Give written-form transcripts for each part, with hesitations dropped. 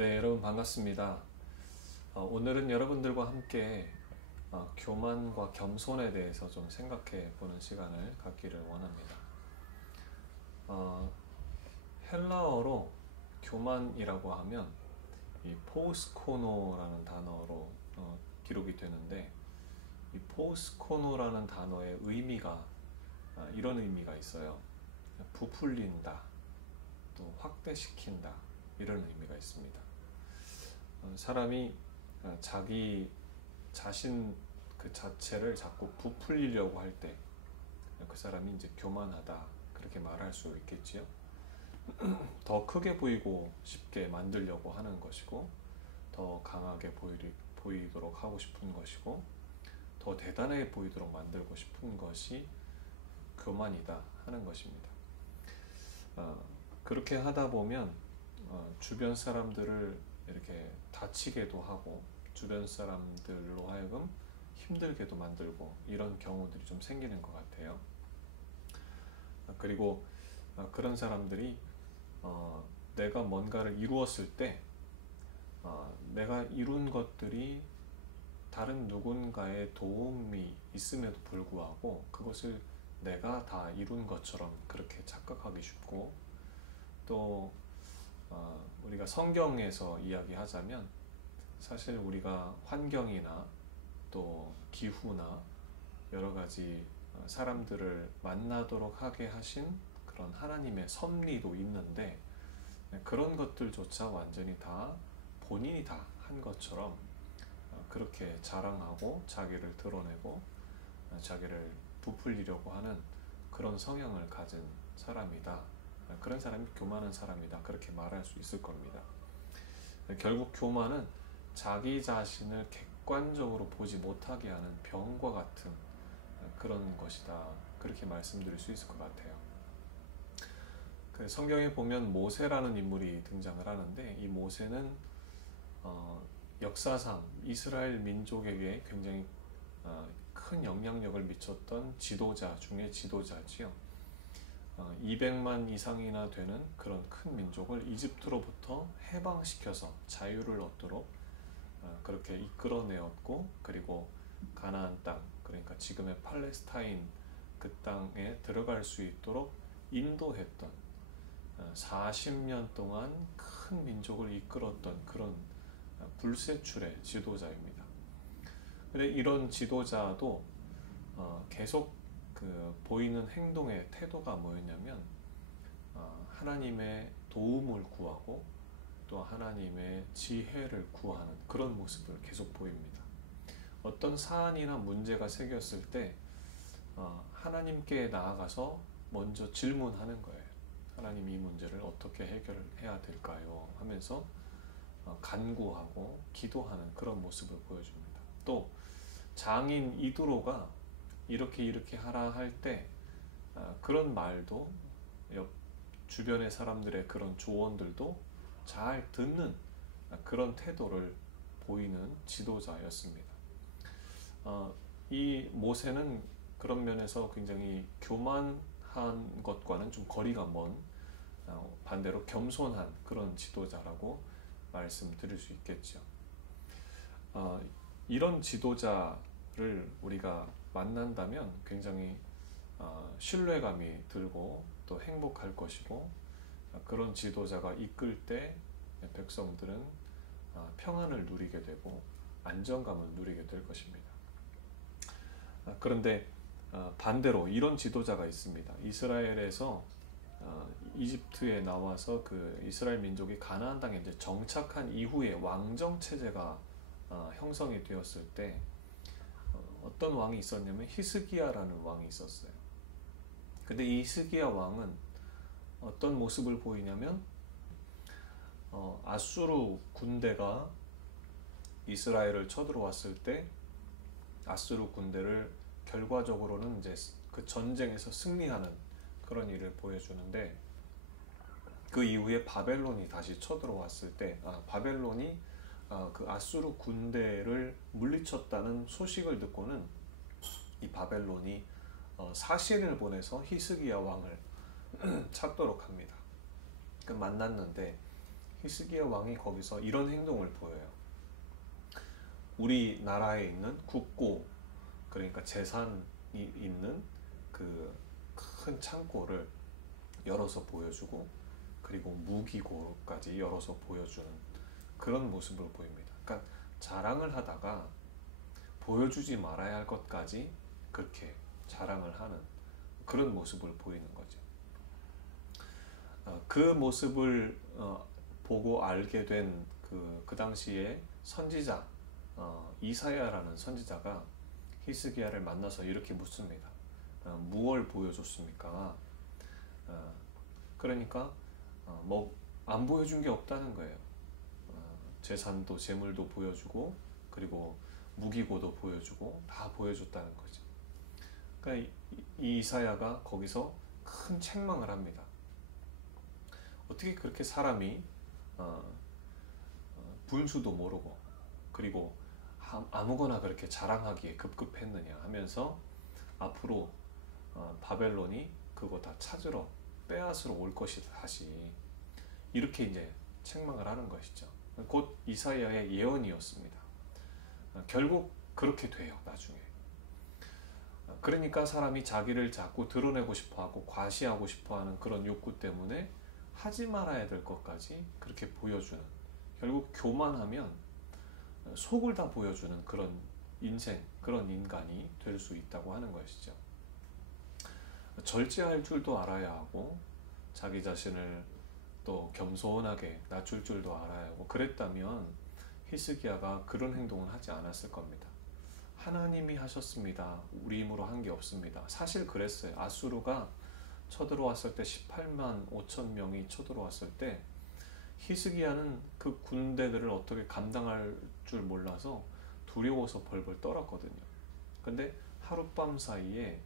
네, 여러분 반갑습니다. 오늘은 여러분들과 함께 교만과 겸손에 대해서 좀 생각해 보는 시간을 갖기를 원합니다. 어, 헬라어로 교만이라고 하면 이 포스코노라는 단어로 기록이 되는데, 이 포스코노라는 단어의 의미가 이런 의미가 있어요. 부풀린다, 또 확대시킨다, 이런 의미가 있습니다. 사람이 자기 자신 그 자체를 자꾸 부풀리려고 할 때 그 사람이 이제 교만하다, 그렇게 말할 수 있겠지요. 더 크게 보이고 싶게 만들려고 하는 것이고, 더 강하게 보이도록 하고 싶은 것이고, 더 대단하게 보이도록 만들고 싶은 것이 교만이다 하는 것입니다. 그렇게 하다 보면 주변 사람들을 이렇게 다치게도 하고, 주변 사람들로 하여금 힘들게도 만들고, 이런 경우들이 좀 생기는 것 같아요. 그리고 그런 사람들이 내가 뭔가를 이루었을 때 내가 이룬 것들이 다른 누군가의 도움이 있음에도 불구하고 그것을 내가 다 이룬 것처럼 그렇게 착각하기 쉽고, 또 우리가 성경에서 이야기하자면 사실 우리가 환경이나 또 기후나 여러 가지 사람들을 만나도록 하게 하신 그런 하나님의 섭리도 있는데, 그런 것들조차 완전히 다 본인이 다 한 것처럼 그렇게 자랑하고 자기를 드러내고 자기를 부풀리려고 하는 그런 성향을 가진 사람이다. 그런 사람이 교만한 사람이다, 그렇게 말할 수 있을 겁니다. 결국 교만은 자기 자신을 객관적으로 보지 못하게 하는 병과 같은 그런 것이다, 그렇게 말씀드릴 수 있을 것 같아요. 그 성경에 보면 모세라는 인물이 등장을 하는데, 이 모세는 역사상 이스라엘 민족에게 굉장히 큰 영향력을 미쳤던 지도자 중에 지도자지요. 200만 이상이나 되는 그런 큰 민족을 이집트로부터 해방시켜서 자유를 얻도록 그렇게 이끌어내었고, 그리고 가나안 땅, 그러니까 지금의 팔레스타인 그 땅에 들어갈 수 있도록 인도했던 40년 동안 큰 민족을 이끌었던 그런 불세출의 지도자입니다. 근데 이런 지도자도 계속 그 보이는 행동의 태도가 뭐였냐면 하나님의 도움을 구하고 또 하나님의 지혜를 구하는 그런 모습을 계속 보입니다. 어떤 사안이나 문제가 생겼을 때 하나님께 나아가서 먼저 질문하는 거예요. 하나님, 이 문제를 어떻게 해결해야 될까요? 하면서 간구하고 기도하는 그런 모습을 보여줍니다. 또 장인 이두로가 이렇게 하라 할 때 그런 말도 옆 주변의 사람들의 그런 조언들도 잘 듣는 그런 태도를 보이는 지도자였습니다. 이 모세는 그런 면에서 굉장히 교만한 것과는 좀 거리가 먼 반대로 겸손한 그런 지도자라고 말씀드릴 수 있겠죠. 이런 지도자를 우리가 만난다면 굉장히 신뢰감이 들고 또 행복할 것이고, 그런 지도자가 이끌 때 백성들은 평안을 누리게 되고 안정감을 누리게 될 것입니다. 그런데 반대로 이런 지도자가 있습니다. 이스라엘에서 이집트에 나와서 그 이스라엘 민족이 가나안 땅에 이제 정착한 이후에 왕정 체제가 형성이 되었을 때 어떤 왕이 있었냐면 히스기야라는 왕이 있었어요. 근데 이 히스기야 왕은 어떤 모습을 보이냐면 아수르 군대가 이스라엘을 쳐들어왔을 때 아수르 군대를 결과적으로는 이제 그 전쟁에서 승리하는 그런 일을 보여주는데, 그 이후에 바벨론이 다시 쳐들어왔을 때 바벨론이 그 아수르 군대를 물리쳤다는 소식을 듣고는 이 바벨론이 사신을 보내서 히스기야 왕을 찾도록 합니다. 그 만났는데 히스기야 왕이 거기서 이런 행동을 보여요. 우리나라에 있는 국고, 그러니까 재산이 있는 그 큰 창고를 열어서 보여주고, 그리고 무기고까지 열어서 보여주는 그런 모습을 보입니다. 그러니까 자랑을 하다가 보여주지 말아야 할 것까지 그렇게 자랑을 하는 그런 모습을 보이는 거죠. 그 모습을 보고 알게 된 그 당시에 선지자 이사야라는 선지자가 히스기야를 만나서 이렇게 묻습니다. 무엇을 보여줬습니까? 그러니까 뭐 안 보여준 게 없다는 거예요. 재산도 재물도 보여주고, 그리고 무기고도 보여주고, 다 보여줬다는 거죠. 그러니까 이 이사야가 거기서 큰 책망을 합니다. 어떻게 그렇게 사람이 분수도 모르고, 그리고 아무거나 그렇게 자랑하기에 급급했느냐 하면서 앞으로 바벨론이 그거 다 찾으러 빼앗으러 올 것이다 다시, 이렇게 이제 책망을 하는 것이죠. 곧 이사야의 예언이었습니다. 결국 그렇게 돼요, 나중에. 그러니까 사람이 자기를 자꾸 드러내고 싶어하고 과시하고 싶어하는 그런 욕구 때문에 하지 말아야 될 것까지 그렇게 보여주는, 결국 교만하면 속을 다 보여주는 그런 인생, 그런 인간이 될 수 있다고 하는 것이죠. 절제할 줄도 알아야 하고, 자기 자신을 또 겸손하게 낮출 줄도 알아야 하고, 그랬다면 히스기야가 그런 행동을 하지 않았을 겁니다. 하나님이 하셨습니다. 우리 힘으로 한 게 없습니다. 사실 그랬어요. 아수르가 쳐들어왔을 때 18만 5천 명이 쳐들어왔을 때 히스기야는 그 군대들을 어떻게 감당할 줄 몰라서 두려워서 벌벌 떨었거든요. 근데 하룻밤 사이에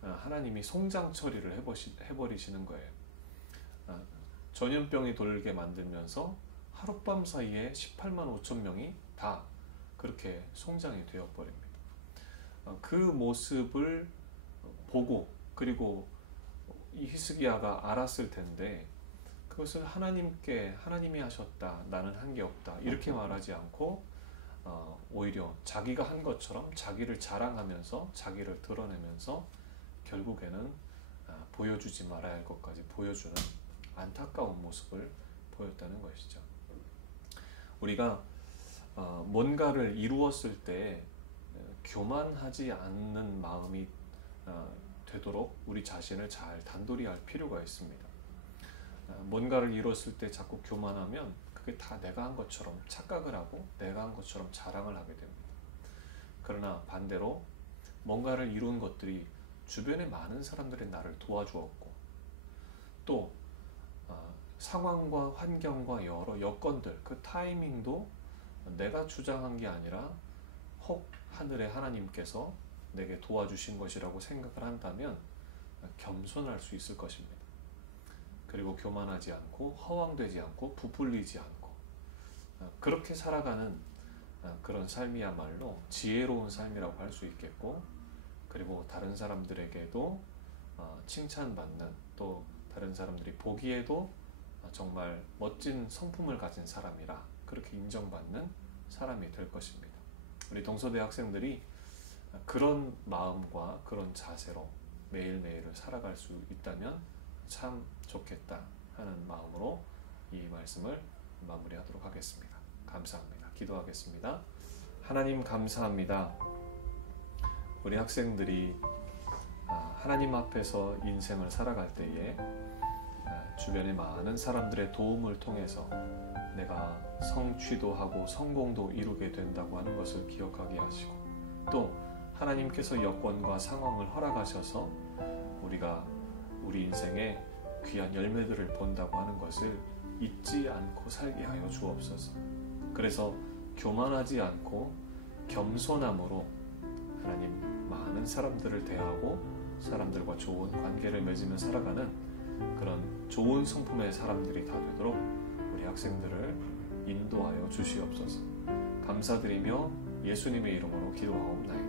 하나님이 송장 처리를 해버리시는 거예요. 전염병이 돌게 만들면서 하룻밤 사이에 18만 5천 명이 다 그렇게 송장이 되어버립니다. 그 모습을 보고, 그리고 이 히스기야가 알았을 텐데, 그것을 하나님이 하셨다, 나는 한 게 없다, 이렇게 말하지 않고 오히려 자기가 한 것처럼 자기를 자랑하면서 자기를 드러내면서 결국에는 보여주지 말아야 할 것까지 보여주는 안타까운 모습을 보였다는 것이죠. 우리가 뭔가를 이루었을 때 교만하지 않는 마음이 되도록 우리 자신을 잘 단도리할 필요가 있습니다. 뭔가를 이뤘을 때 자꾸 교만하면 그게 다 내가 한 것처럼 착각을 하고 내가 한 것처럼 자랑을 하게 됩니다. 그러나 반대로 뭔가를 이룬 것들이 주변에 많은 사람들이 나를 도와주었고, 또 상황과 환경과 여러 여건들, 그 타이밍도 내가 주장한 게 아니라 혹 하늘의 하나님께서 내게 도와주신 것이라고 생각을 한다면 겸손할 수 있을 것입니다. 그리고 교만하지 않고 허황되지 않고 부풀리지 않고 그렇게 살아가는 그런 삶이야말로 지혜로운 삶이라고 할 수 있겠고, 그리고 다른 사람들에게도 칭찬받는, 또 다른 사람들이 보기에도 정말 멋진 성품을 가진 사람이라 그렇게 인정받는 사람이 될 것입니다. 우리 동서대 학생들이 그런 마음과 그런 자세로 매일매일을 살아갈 수 있다면 참 좋겠다 하는 마음으로 이 말씀을 마무리하도록 하겠습니다. 감사합니다. 기도하겠습니다. 하나님 감사합니다. 우리 학생들이 하나님 앞에서 인생을 살아갈 때에 주변의 많은 사람들의 도움을 통해서 내가 성취도 하고 성공도 이루게 된다고 하는 것을 기억하게 하시고, 또 하나님께서 여건과 상황을 허락하셔서 우리가 우리 인생에 귀한 열매들을 본다고 하는 것을 잊지 않고 살게 하여 주옵소서. 그래서 교만하지 않고 겸손함으로 하나님 많은 사람들을 대하고 사람들과 좋은 관계를 맺으며 살아가는 그런 좋은 성품의 사람들이 다 되도록 우리 학생들을 인도하여 주시옵소서. 감사드리며 예수님의 이름으로 기도하옵나이다.